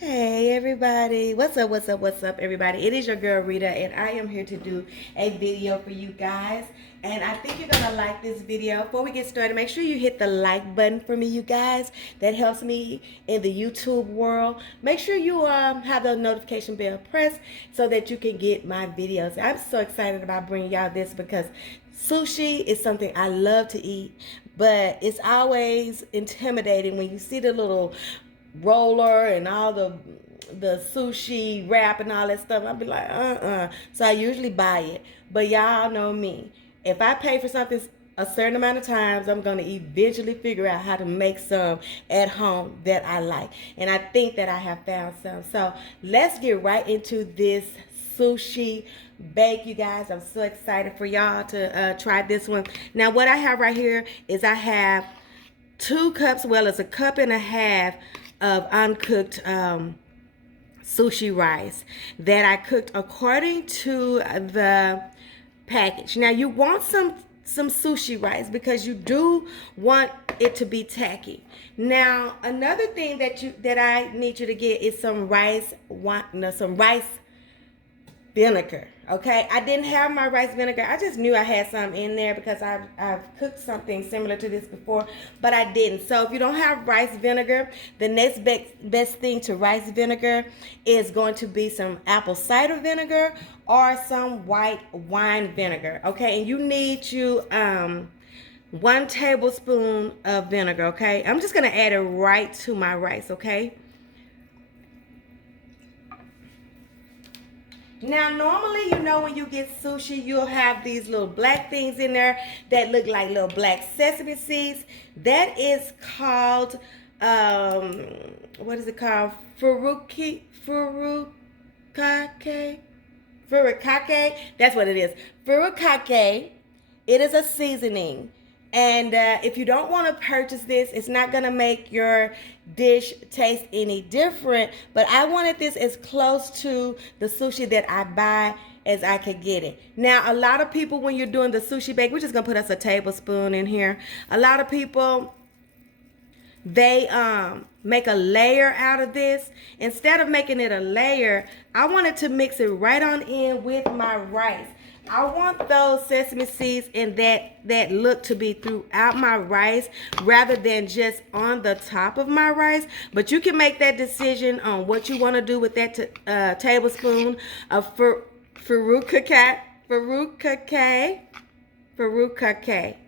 Hey everybody, what's up everybody? It is your girl Rita and I am here to do a video for you guys, and I think you're gonna like this video. Before we get started, make sure you hit the like button for me, you guys. That helps me in the YouTube world. Make sure you have the notification bell pressed so that you can get my videos. I'm so excited about bringing y'all this because sushi is something I love to eat, but it's always intimidating when you see the little roller and all the sushi wrap and all that stuff. I'll be like, So I usually buy it. But y'all know me. If I pay for something a certain amount of times, I'm going to eventually figure out how to make some at home that I like. And I think that I have found some. So let's get right into this sushi bake, you guys. I'm so excited for y'all to try this one. Now, what I have right here is I have 2 cups, well, it's a cup and a half of uncooked sushi rice that I cooked according to the package. Now you want some sushi rice because you do want it to be tacky. Now another thing that I need you to get is some rice vinegar. Okay, I didn't have my rice vinegar. I just knew I had some in there because I've cooked something similar to this before, but I didn't. So if you don't have rice vinegar, the next best thing to rice vinegar is going to be some apple cider vinegar or some white wine vinegar. Okay, and you need 1 tablespoon of vinegar. Okay, I'm just gonna add it right to my rice. Okay. Now, normally, when you get sushi, you'll have these little black things in there that look like little black sesame seeds. That is called, what is it called? Furikake? Furikake? That's what it is. Furikake. It is a seasoning. And if you don't want to purchase this, it's not going to make your dish taste any different. But I wanted this as close to the sushi that I buy as I could get it. Now, a lot of people, when you're doing the sushi bake, we're just going to put us a tablespoon in here. A lot of people, they make a layer out of this. Instead of making it a layer, I wanted to mix it right on in with my rice. I want those sesame seeds and that look to be throughout my rice rather than just on the top of my rice. But you can make that decision on what you want to do with that tablespoon of Furikake.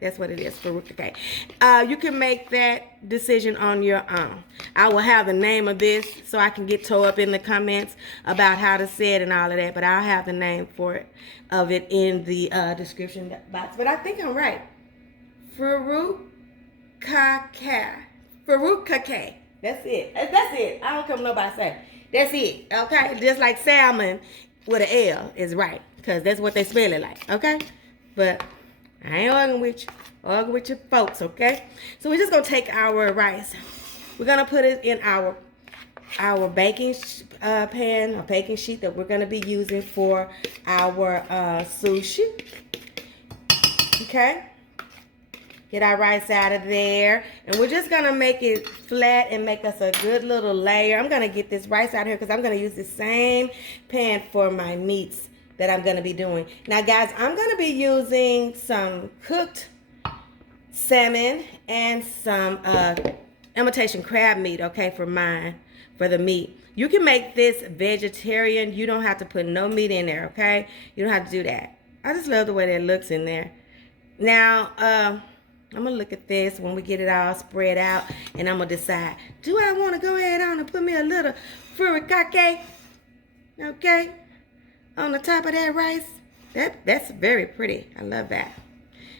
That's what it is, Furikake. You can make that decision on your own. I will have the name of this so I can get towed up in the comments about how to say it and all of that. But I'll have the name of it in the description box. But I think I'm right. Furikake. That's it. That's it. I don't care what nobody say. That's it. Okay? Just like salmon with an L is right. Because that's what they spell it like. Okay? But I ain't arguing with you. Arguing with your folks, okay? So we're just going to take our rice. We're going to put it in our baking pan or baking sheet that we're going to be using for our sushi. Okay? Get our rice out of there. And we're just going to make it flat and make us a good little layer. I'm going to get this rice out of here because I'm going to use the same pan for my meats that I'm going to be doing. Now, guys, I'm going to be using some cooked salmon and some imitation crab meat, okay, for the meat. You can make this vegetarian. You don't have to put no meat in there, okay? You don't have to do that. I just love the way that looks in there. Now, I'm going to look at this when we get it all spread out, and I'm going to decide, do I want to go ahead on and put me a little furikake, okay, on the top of that rice? That's very pretty. I love that.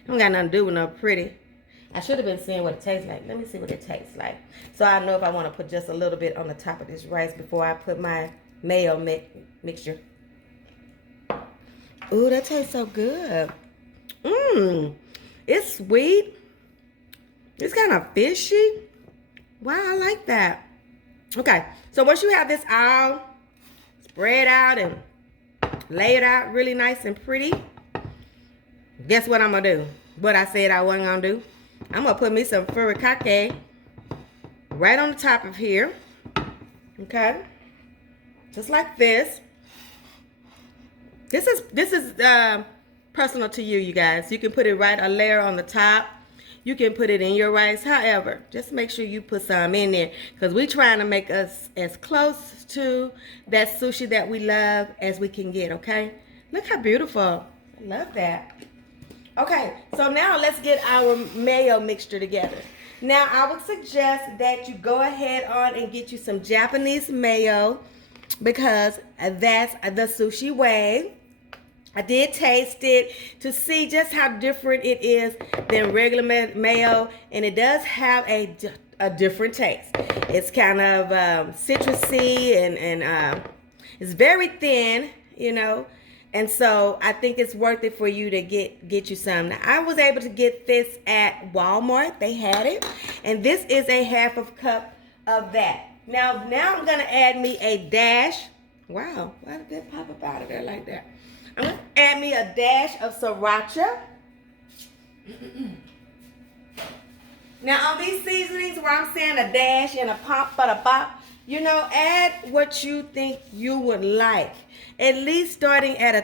I don't got nothing to do with no pretty. I should have been seeing what it tastes like. Let me see what it tastes like. So I know if I want to put just a little bit on the top of this rice before I put my mayo mixture. Ooh, that tastes so good. It's sweet. It's kind of fishy. Wow, I like that. Okay, so once you have this all spread out and laid out really nice and pretty, guess what I'm going to do? What I said I wasn't going to do. I'm going to put me some furikake right on the top of here. Okay. just like this. This is personal to you, you guys. You can put it a layer on the top. You can put it in your rice. However, just make sure you put some in there, because we're trying to make us as close to that sushi that we love as we can get, okay? Look how beautiful. I love that. Okay, so now let's get our mayo mixture together. Now, I would suggest that you go ahead on and get you some Japanese mayo, because that's the sushi way. I did taste it to see just how different it is than regular mayo, and it does have a different taste. It's kind of citrusy and it's very thin, you know, and so I think it's worth it for you to get you some. Now, I was able to get this at Walmart. They had it, and this is a half of cup of that. Now I'm gonna add me a dash. Wow, why did that pop up out of there like that? I'm going to add me a dash of Sriracha. Now, on these seasonings where I'm saying a dash and a pop, you know, add what you think you would like. At least starting at a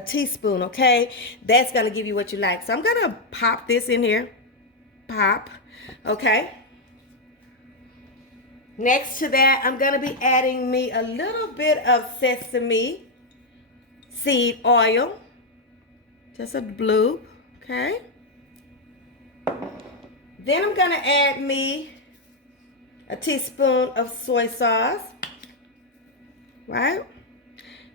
teaspoon, okay? That's going to give you what you like. So I'm going to pop this in here. Pop, okay? Next to that, I'm going to be adding me a little bit of sesame seed oil, just a blue, okay? Then I'm gonna add me a teaspoon of soy sauce, right?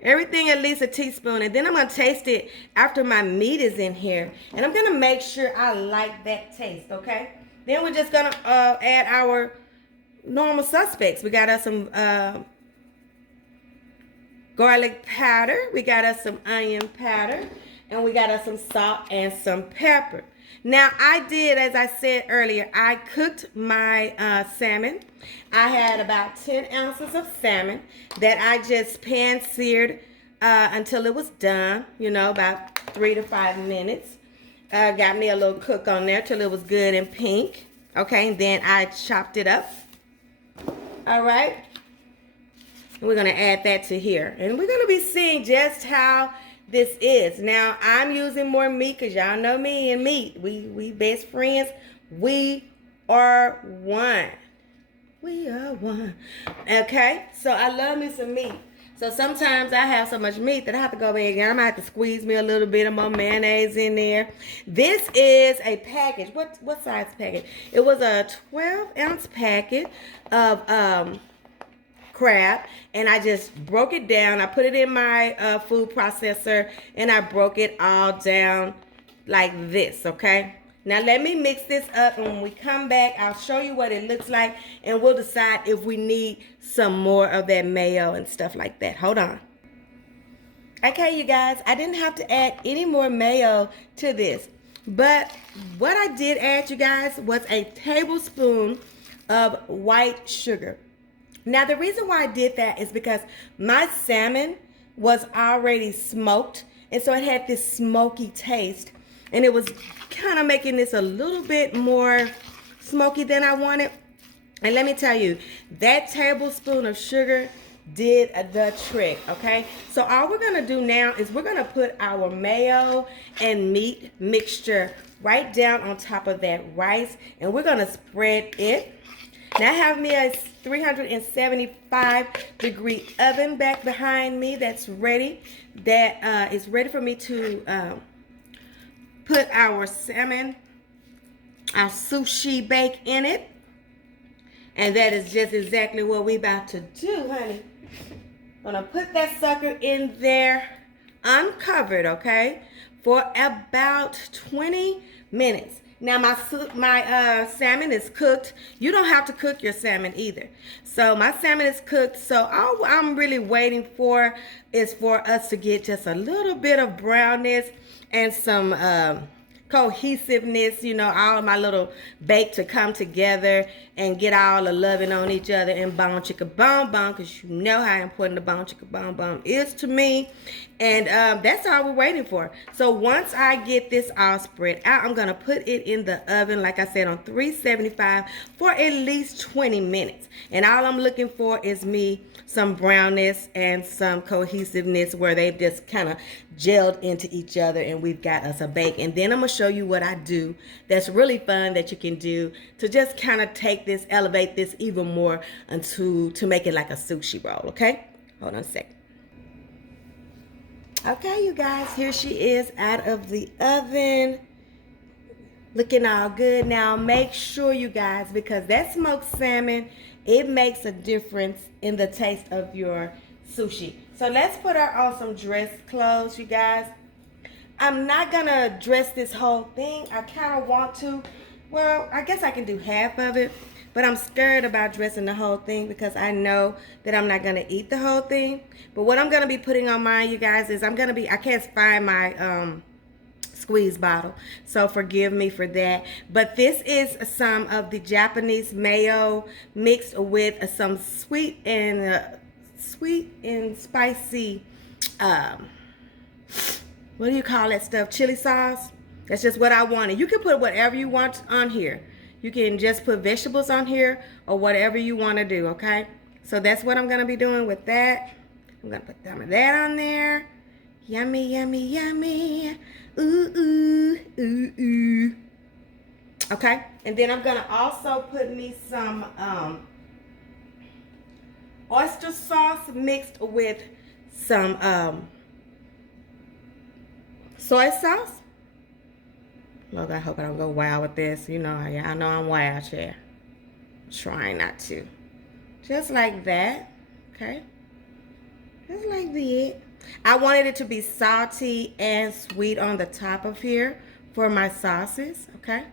Everything at least a teaspoon, and then I'm gonna taste it after my meat is in here, and I'm gonna make sure I like that taste, okay? Then we're just gonna add our normal suspects. We got us some garlic powder, we got us some onion powder, and we got us some salt and some pepper. Now, I did, as I said earlier, I cooked my salmon. I had about 10 ounces of salmon that I just pan-seared until it was done, you know, about 3 to 5 minutes. Got me a little cook on there till it was good and pink. Okay, and then I chopped it up. All right. We're going to add that to here. And we're going to be seeing just how this is. Now, I'm using more meat because y'all know me and meat. We best friends. We are one. We are one. Okay? So, I love me some meat. So, sometimes I have so much meat that I have to go back and I'm going to have to squeeze me a little bit of more mayonnaise in there. This is a package. What size package? It was a 12-ounce packet of crab, and I just broke it down. I put it in my food processor, and I broke it all down like this, okay? Now let me mix this up, and when we come back, I'll show you what it looks like, and we'll decide if we need some more of that mayo and stuff like that. Hold on. Okay, you guys, I didn't have to add any more mayo to this, but what I did add, you guys, was a tablespoon of white sugar. Now, the reason why I did that is because my salmon was already smoked, and so it had this smoky taste, and it was kind of making this a little bit more smoky than I wanted. And let me tell you, that tablespoon of sugar did the trick, okay? So all we're going to do now is we're going to put our mayo and meat mixture right down on top of that rice, and we're going to spread it. Now I have me a 375-degree oven back behind me that's ready. That is ready for me to put our salmon, our sushi bake in it. And that is just exactly what we're about to do, honey. I'm gonna put that sucker in there uncovered, okay, for about 20 minutes. Now my salmon is cooked. You don't have to cook your salmon either. So my salmon is cooked. So all I'm really waiting for is for us to get just a little bit of brownness and some cohesiveness, you know, all of my little bake to come together and get all the loving on each other and bone chicka bone bone, because you know how important the bone chicka bone bone is to me. And that's all we're waiting for. So once I get this all spread out, I'm going to put it in the oven, like I said, on 375 for at least 20 minutes. And all I'm looking for is me some brownness and some cohesiveness where they've just kind of gelled into each other, and we've got us a bake. And then I'm going to show you what I do that's really fun that you can do to just kind of take this, elevate this even more to make it like a sushi roll, okay? Hold on a second. Okay, you guys, here she is out of the oven. Looking all good. Now, make sure, you guys, because that smoked salmon, it makes a difference in the taste of your sushi. So let's put her on some dress clothes, you guys. I'm not going to dress this whole thing. I kind of want to. Well, I guess I can do half of it. But I'm scared about dressing the whole thing because I know that I'm not going to eat the whole thing. But what I'm going to be putting on mine, you guys, is I can't find my squeeze bottle. So forgive me for that. But this is some of the Japanese mayo mixed with some sweet and spicy, what do you call that stuff? Chili sauce. That's just what I wanted. You can put whatever you want on here. You can just put vegetables on here or whatever you want to do, okay? So that's what I'm going to be doing with that. I'm going to put some of that on there. Yummy, yummy, yummy. Ooh, ooh, ooh, ooh. Okay? And then I'm going to also put me some oyster sauce mixed with some soy sauce. Look, I hope I don't go wild with this. You know, I know I'm wild here. Trying not to. Just like that. Okay? Just like that. I wanted it to be salty and sweet on the top of here for my sauces. Okay?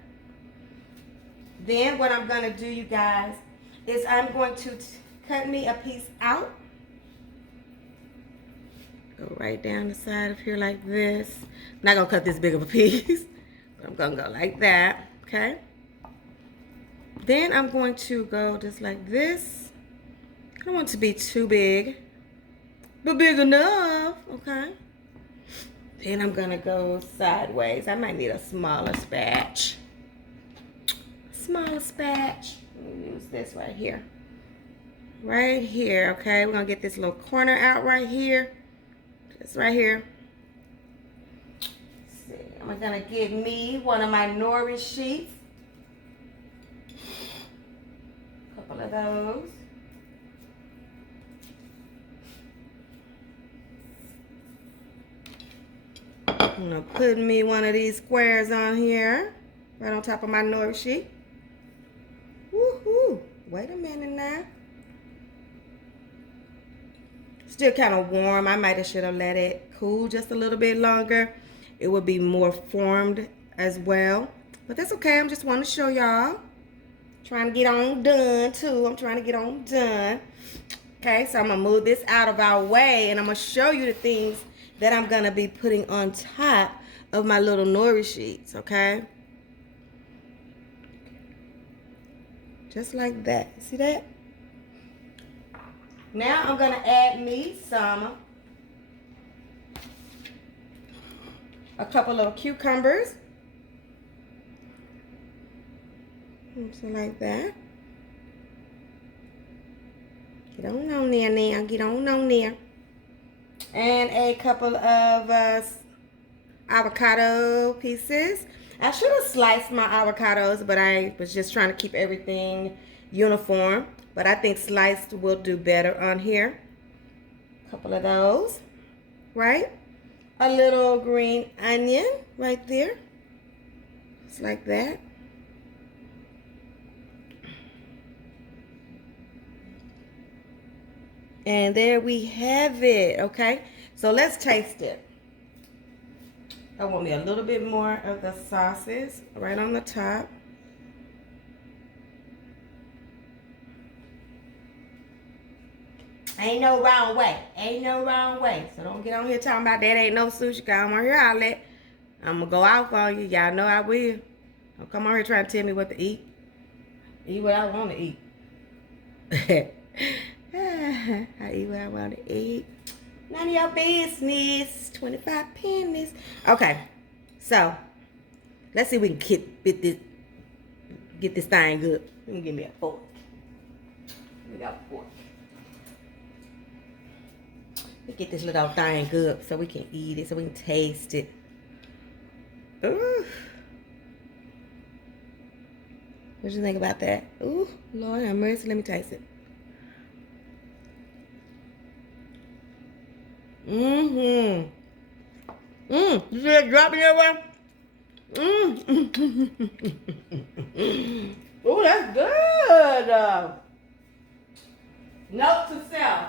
Then what I'm going to do, you guys, is I'm going to cut me a piece out. Go right down the side of here like this. I'm not going to cut this big of a piece. I'm going to go like that, okay? Then I'm going to go just like this. I don't want it to be too big, but big enough, okay? Then I'm going to go sideways. I might need a smaller spatch. Smaller spatch. Let me use this right here. Right here, okay? We're going to get this little corner out right here. Just right here. I'm going to get me one of my nori sheets. A couple of those. I'm going to put me one of these squares on here. Right on top of my nori sheet. Woohoo! Wait a minute now. Still kind of warm. I might have should have let it cool just a little bit longer. It would be more formed as well. But that's okay. I'm just want to show y'all. Trying to get on done too. I'm trying to get on done. Okay, so I'm going to move this out of our way. And I'm going to show you the things that I'm going to be putting on top of my little nori sheets. Okay. Just like that. See that? Now I'm going to add me a couple of cucumbers. So like that. Get on there now. Get on there. And a couple of avocado pieces. I should have sliced my avocados, but I was just trying to keep everything uniform. But I think sliced will do better on here. A couple of those. Right? A little green onion right there. Just like that. And there we have it, okay? So let's taste it. I want me a little bit more of the sauces right on the top. Ain't no wrong way. Ain't no wrong way. So don't get on here talking about that ain't no sushi. I'm on here outlet. I'm gonna go out on you. Y'all know I will. Don't come on here trying to tell me what to eat. Eat what I want to eat. I eat what I want to eat. None of your business. 25 pennies. Okay, so let's see if we can get this thing good. Let me give me a fork. We got a fork. Let's get this little thing good so we can eat it, so we can taste it. Ooh. What you think about that? Ooh, Lord have mercy. Let me taste it. You see that dropping everywhere? Oh, that's good. Note to self.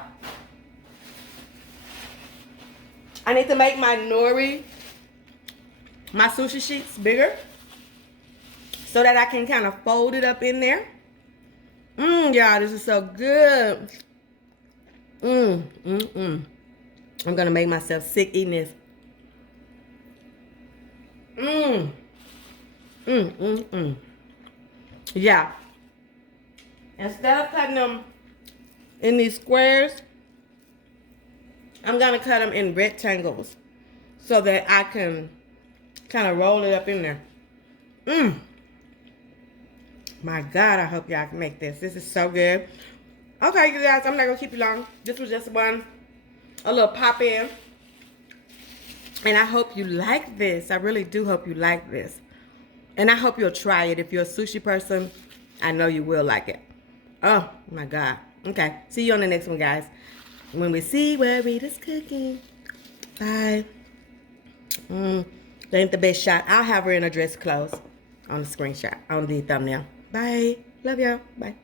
I need to make my nori, my sushi sheets bigger so that I can kind of fold it up in there. Y'all, this is so good. I'm gonna make myself sick eating this. Yeah. Instead of cutting them in these squares, I'm gonna cut them in rectangles so that I can kind of roll it up in there. My God, I hope y'all can make this. This is so good. Okay, you guys, I'm not gonna keep you long. This was just a little pop in. And I hope you like this. I really do hope you like this. And I hope you'll try it. If you're a sushi person, I know you will like it. Oh, my God. Okay, see you on the next one, guys. When we see where Rita's cooking. Bye. That ain't the best shot. I'll have her in her dress clothes on the screenshot, on the thumbnail. Bye. Love y'all. Bye.